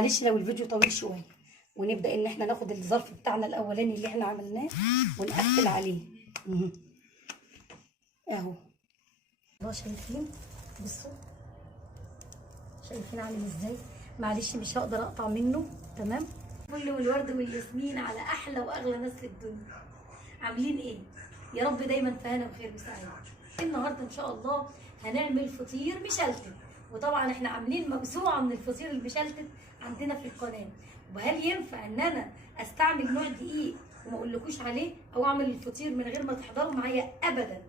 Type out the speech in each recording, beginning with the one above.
معلش لو الفيديو طويل شويه. ونبدا ان احنا ناخد الظرف بتاعنا الاولاني اللي احنا عملناه ونقفل عليه اهو. شايفين؟ بصوا شايفين عامل ازاي؟ معلش مش هقدر اقطع منه. تمام. كل والورد والياسمين على احلى واغلى ناس في الدنيا. عاملين ايه؟ يا رب دايما في هنا وخير وسعاده. النهارده ان شاء الله هنعمل فطير مشلتت، وطبعا احنا عاملين موسوعه من الفطير المشلتت عندنا في القناه. وهل ينفع ان انا استعمل نوع دقيق وما اقولكوش عليه، او اعمل الفطير من غير ما تحضروا معايا؟ ابدا.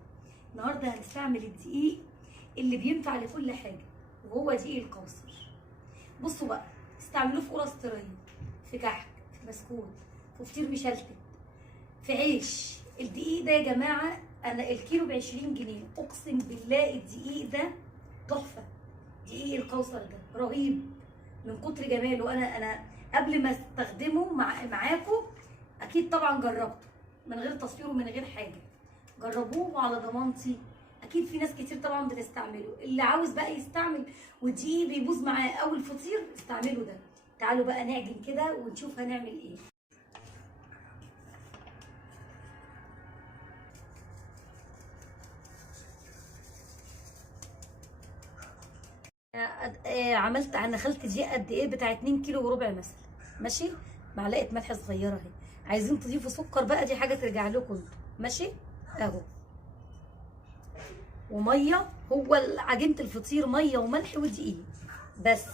النهارده هنستعمل الدقيق اللي بينفع لكل حاجه، وهو دقيق الكوثر. بصوا بقى، استعملوه في قرص طريه، في كحك، في بسكوت، في فطير مشلتت، في عيش. الدقيق ده يا جماعه انا الكيلو ب20 جنيه. اقسم بالله الدقيق ده تحفه. دقيق الكوثر ده رهيب من كتر جماله. انا قبل ما استخدمه معاكم اكيد طبعا جربته من غير تصوير ومن غير حاجه. جربوه وعلى ضمانتي. اكيد في ناس كتير طبعا بتستعمله. اللي عاوز بقى يستعمل والدقيق بيبوظ معاه او الفطير استعملوا ده. تعالوا بقى نعجن كده ونشوف هنعمل ايه. انا خلت دقيق قد ايه؟ بتاع 2 كيلو وربع مثلا. ماشي. معلقه ملح صغيره اهي. عايزين تضيفوا سكر بقى دي حاجه ترجع لكم انتوا. ماشي اهو. وميه. هو عجينه الفطير ميه وملح ودقيق بس.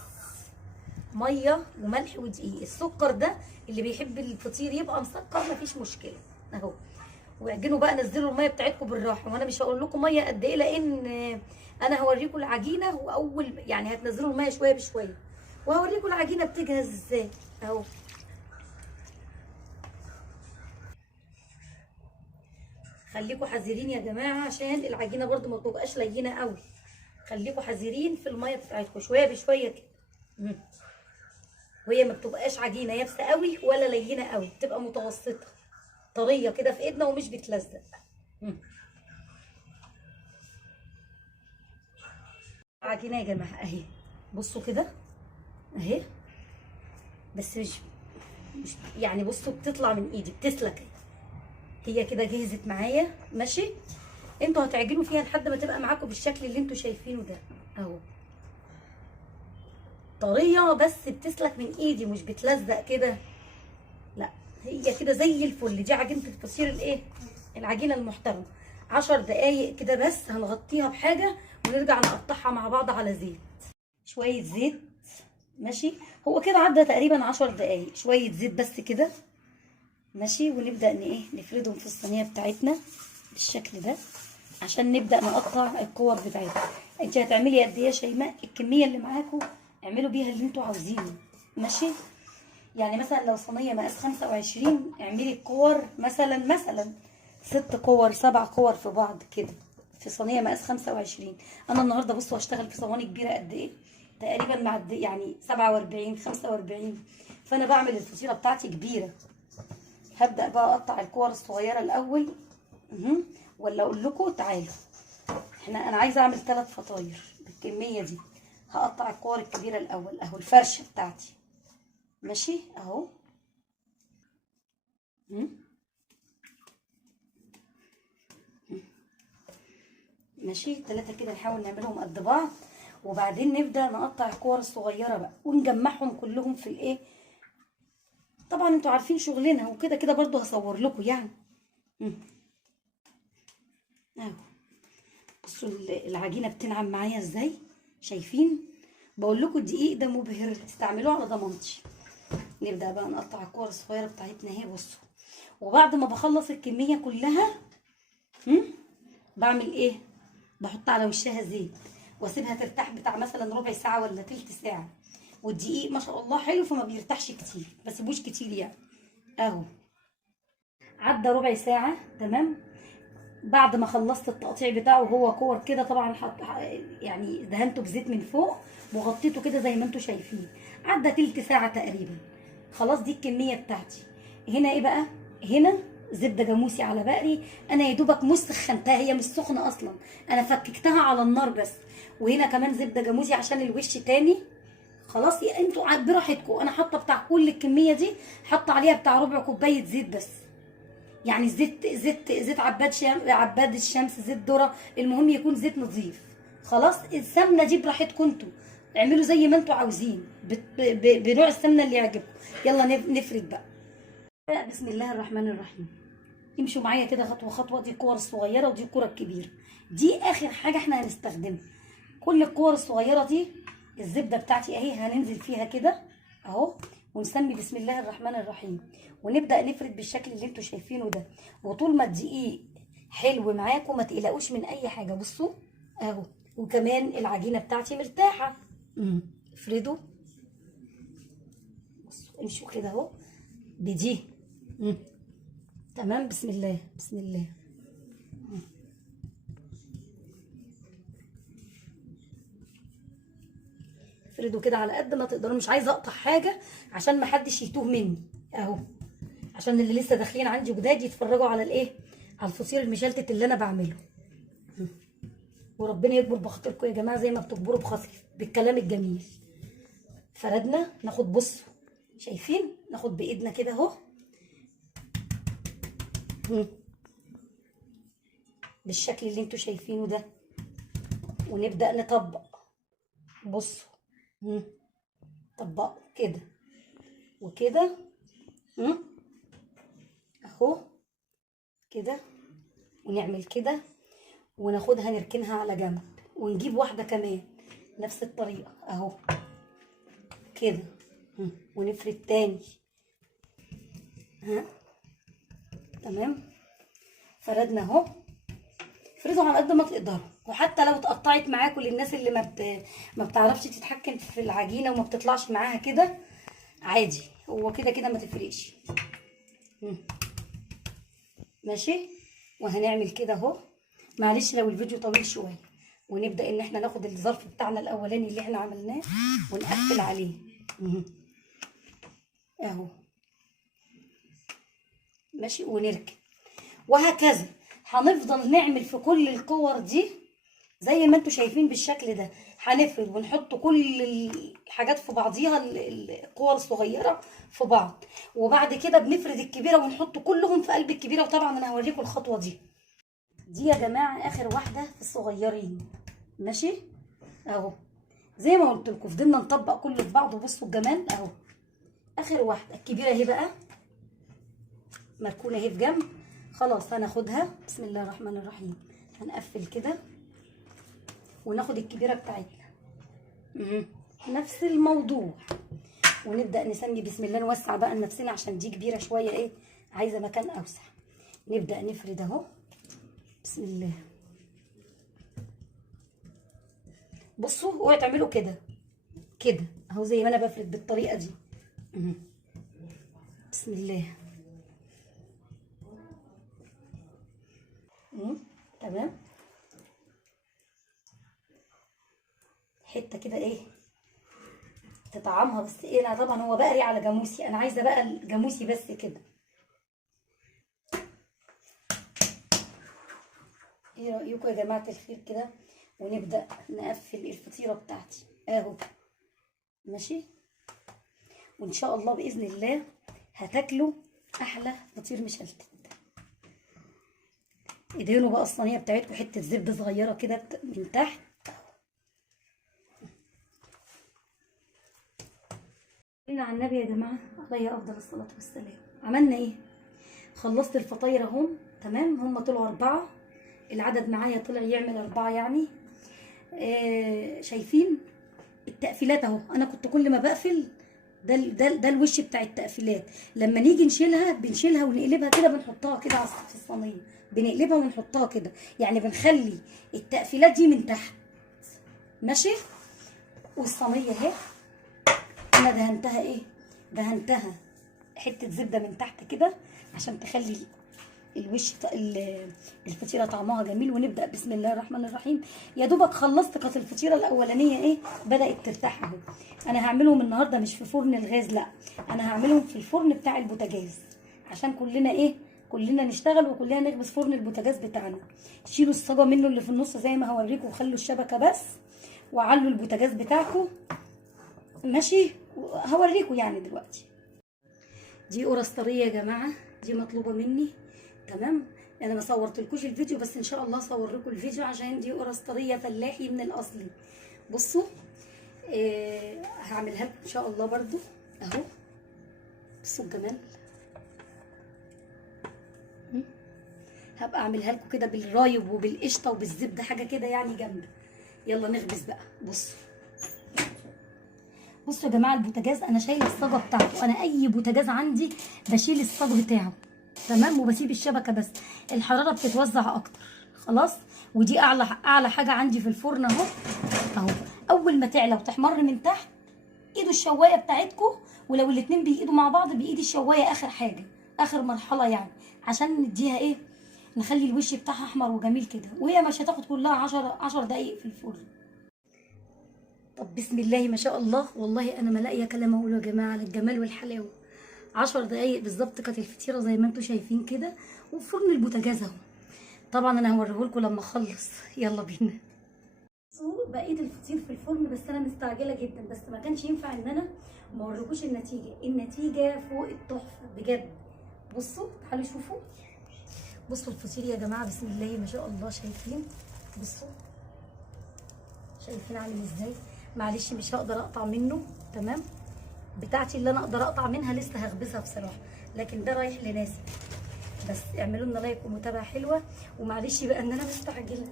ميه وملح ودقيق. السكر ده اللي بيحب الفطير يبقى مسكر مفيش مشكله اهو. واعجنوا بقى، نزلوا الميه بتاعتكم بالراحه. وانا مش هقول لكم ميه قد ايه، لان انا هوريكم العجينه. واول يعني هتنزلوا الميه شويه بشويه، وهوريكم العجينه بتجهز ازاي اهو. خليكم حذرين يا جماعه عشان العجينه برده ما تبقاش لينه قوي. خليكم حذرين في الميه بتاعتكم شويه بشويه كده. وهي ما بتبقاش عجينه يابسه قوي ولا لينه قوي، بتبقى متوسطه طريه كده في ايدنا ومش بتلزق. عجينه يا جماعه اهي. بصوا كده اهي. بس مش يعني بصوا بتطلع من ايدي بتسلك. هي كده جهزت معايا. ماشي. انتوا هتعجنوا فيها لحد ما تبقى معاكم بالشكل اللي انتوا شايفينه ده اهو. طريه بس بتسلك من ايدي مش بتلزق كده. لا هي كده زي الفل. دي عجينه الفطير الايه؟ العجينه المحترمه. 10 دقايق كده بس هنغطيها بحاجه ونرجع نقطعها مع بعض على زيت. شويه زيت. ماشي. هو كده عدى تقريبا 10 دقايق. شويه زيت بس كده. ماشي. ونبدا نفردهم في الصينيه بتاعتنا بالشكل ده عشان نبدا نقطع الكور بتاعتنا. انت هتعملي قد ايه يا شيماء؟ الكميه اللي معاكم اعملوا بيها اللي انتوا عاوزينه. ماشي. يعني مثلا لو صينيه مقاس 25 اعملي الكور مثلا 6 كور 7 كور في بعض كده في صينيه مقاس 25. انا النهارده بصوا هشتغل في صواني كبيره قد ايه؟ تقريبا يعني 47 45. فانا بعمل الفطيره بتاعتي كبيره. هبدا بقى اقطع الكور الصغيره الاول. ولا اقول لكم تعالوا، انا عايزه اعمل 3 فطاير بالكميه دي. هقطع الكور الكبيره الاول اهو. الفرشه بتاعتي. ماشي اهو. ماشي. 3 كده نحاول نعملهم قد بعض، وبعدين نبدا نقطع الكور الصغيره بقى ونجمعهم كلهم في الايه. طبعا انتوا عارفين شغلنا وكده كده برضو هصور لكم يعني. اهو. بصوا العجينه بتنعم معايا ازاي. شايفين؟ بقول لكم الدقيق ده مبهر، استعملوه على ضمانتي. نبدا بقى نقطع الكور الصغيره بتاعتنا اهي. بصوا. وبعد ما بخلص الكميه كلها بعمل ايه؟ بحط على وشها زيت واسيبها ترتاح بتاع مثلا ربع ساعه ولا تلت ساعه. والدقيق ما شاء الله حلو فما بيرتاحش كتير، ما سيبوش كتير يعني اهو. عدى ربع ساعه. تمام. بعد ما خلصت التقطيع بتاعه وهو كور كده طبعا يعني دهنته بزيت من فوق وغطيته كده زي ما انتم شايفين. عدى تلت ساعه تقريبا. خلاص دي الكميه بتاعتي. هنا ايه بقى؟ هنا زبده جاموسي على بقري. انا يا دوبك مسخنتها، هي مش سخنه اصلا، انا فككتها على النار بس. وهنا كمان زبده جاموسي عشان الوش تاني. خلاص انتوا براحتكم. انا حاطه بتاع كل الكميه دي، حاطه عليها بتاع ربع كوبايه زيت بس، يعني زيت عباد الشمس، زيت ذره، المهم يكون زيت نظيف. خلاص السمنه دي براحتكم انتوا، اعملوا زي ما انتوا عاوزين بنوع السمنه اللي يعجبكم. يلا نفرد بقى. بسم الله الرحمن الرحيم. امشوا معايا كده خطوه خطوه. دي الكور الصغيره ودي الكوره الكبيره، دي اخر حاجه احنا هنستخدمها. كل الكور الصغيره دي الزبده بتاعتي اهي، هننزل فيها كده اهو، ونسمي بسم الله الرحمن الرحيم، ونبدا نفرد بالشكل اللي انتوا شايفينه ده. وطول ما الدقيق حلو معاكم ما تقلقوش من اي حاجه. بصوا اهو، وكمان العجينه بتاعتي مرتاحه. افردوا، بصوا امشوا كده اهو بدي. تمام. بسم الله بسم الله. افردوا كده على قد ما تقدروا، مش عايزه اقطع حاجه عشان ما حدش يتوه مني اهو، عشان اللي لسه داخلين عندي جداد يتفرجوا على الايه، على الفطير المشلتت اللي انا بعمله. وربنا يكبر بخاطركم يا جماعه زي ما بتكبروا بخاطري بالكلام الجميل. فردنا، ناخد بصوا شايفين، ناخد بايدنا كده اهو بالشكل اللي انتوا شايفينه ده، ونبدا نطبق. بصوا طبقوا كده وكده اهو كده، ونعمل كده وناخدها نركنها على جنب، ونجيب واحده كمان نفس الطريقه اهو كده، ونفرد تاني. تمام. فردنا اهو. افردوا على قد ما تقدروا، وحتى لو اتقطعت معاكم للناس اللي ما بتعرفش تتحكم في العجينه وما بتطلعش معاها كده عادي، هو كده كده ما تفرقش. ماشي. وهنعمل كده اهو، معلش لو الفيديو طويل شويه. ونبدا ان احنا ناخد الظرف بتاعنا الاولاني اللي احنا عملناه ونقفل عليه اهو. ماشي. ونركن وهكذا. هنفضل نعمل في كل الكور دي زي ما انتوا شايفين بالشكل ده. هنفرد ونحط كل الحاجات في بعضيها، الكور الصغيره في بعض، وبعد كده بنفرد الكبيره ونحط كلهم في قلب الكبيره. وطبعا انا هوريكم الخطوه دي يا جماعه اخر واحده في الصغيرين. ماشي اهو، زي ما قلت لكم فضلنا نطبق كله في بعضه. بصوا الجمال اهو. اخر واحده الكبيره اهي بقى مركونه اهي في جنب. خلاص هناخدها بسم الله الرحمن الرحيم. هنقفل كده وناخد الكبيره بتاعتنا نفس الموضوع، ونبدا نسمي بسم الله. نوسع بقى لنفسنا عشان دي كبيره شويه، ايه عايزه مكان اوسع. نبدا نفرد اهو بسم الله. بصوا اوعوا تعملوا كده كده اهو، زي ما انا بفرد بالطريقه دي. بسم الله. تمام. حته كده ايه تطعمها، بس ايه لا طبعا هو بقري على جاموسي، انا عايزه بقى الجاموسي بس كده. ايه رايكم يا جماعه الخير كده؟ ونبدا نقفل الفطيره بتاعتي اهو. ماشي. وان شاء الله باذن الله هتاكلوا احلى فطير مشلتت. ادهنوا بقى الصينيه بتاعتكم حته زبده صغيره كده من تحت. صلينا على النبي يا جماعه عليه افضل الصلاه والسلام. عملنا ايه؟ خلصت الفطاير اهو. تمام. هم طلعوا 4، العدد معايا طلع يعمل 4 يعني. شايفين التقفيلات اهو. انا كنت كل ما بقفل ده الوش بتاع التقفيلات. لما نيجي نشيلها بنشيلها ونقلبها كده، بنحطها كده في الصينيه، بنقلبها ونحطها كده، يعني بنخلي التقفيلات دي من تحت. ماشي. والصينيه اهي انا دهنتها ايه، دهنتها حته زبده من تحت كده عشان تخلي الوش الفطيره طعمها جميل. ونبدا بسم الله الرحمن الرحيم. يا دوبك خلصت، كانت الفطيره الاولانيه ايه بدات ترتاح اهو. انا هعملهم النهارده مش في فرن الغاز، لا انا هعملهم في الفرن بتاع البوتاجاز، عشان كلنا ايه كلنا نشتغل وكلنا نخبز فرن البوتاجاز بتاعنا. شيلوا الصاجه منه اللي في النص زي ما هوريكم، وخلوا الشبكه بس، وعلوا البوتاجاز بتاعكم ماشي، هوريكم يعني دلوقتي. دي قرص طريه يا جماعه، دي مطلوبه مني، تمام. انا ما صورتلكوش الفيديو، بس ان شاء الله اصور لكم الفيديو عشان دي قرص طريه فلاحي من الاصلي. بصوا هعملها لكم ان شاء الله برضو اهو. بصوا الجمال، هبقى اعملها لكم كده بالرايب وبالقشطه وبالزبده، حاجه كده يعني جامده. يلا نخبز بقى. بصوا يا جماعه، البوتاجاز انا شايله الصاجه بتاعته. انا اي بوتاجاز عندي بشيل الصاج بتاعه، تمام، وبسيب الشبكه بس، الحراره بتتوزع اكتر. خلاص. ودي اعلى حاجه عندي في الفرن اهو. اهو اول ما تعلى وتحمر من تحت، ايدوا الشوايه بتاعتكم، ولو الاتنين بيقيدوا مع بعض بايد الشوايه اخر حاجه، اخر مرحله يعني، عشان نديها ايه، نخلي الوش بتاعها احمر وجميل كده. وهي مش هتاخد كلها 10 دقايق في الفرن. طب بسم الله ما شاء الله، والله انا ما لاقيه كلام اقوله يا جماعه على الجمال والحلاوه. 10 دقايق بالظبط كانت الفطيره زي ما انتم شايفين كده، وفي فرن البوتاجاز اهو. طبعا انا هوريهولكم لما اخلص. يلا بينا. بقيت الفطير في الفرن، بس انا مستعجله جدا، بس ما كانش ينفع ان انا ما اوريكوش النتيجه فوق التحفه بجد. بصوا تعالوا شوفوا. بصوا الفطير يا جماعه، بسم الله ما شاء الله. شايفين؟ بصوا شايفين عامل ازاي؟ معلش مش هقدر اقطع منه، تمام. بتاعتي اللي انا اقدر اقطع منها لسه هخبزها بصراحه، لكن ده رايح لناسي. بس اعملوا لنا لايك ومتابعه حلوه، ومعلش بقى ان انا مستعجله.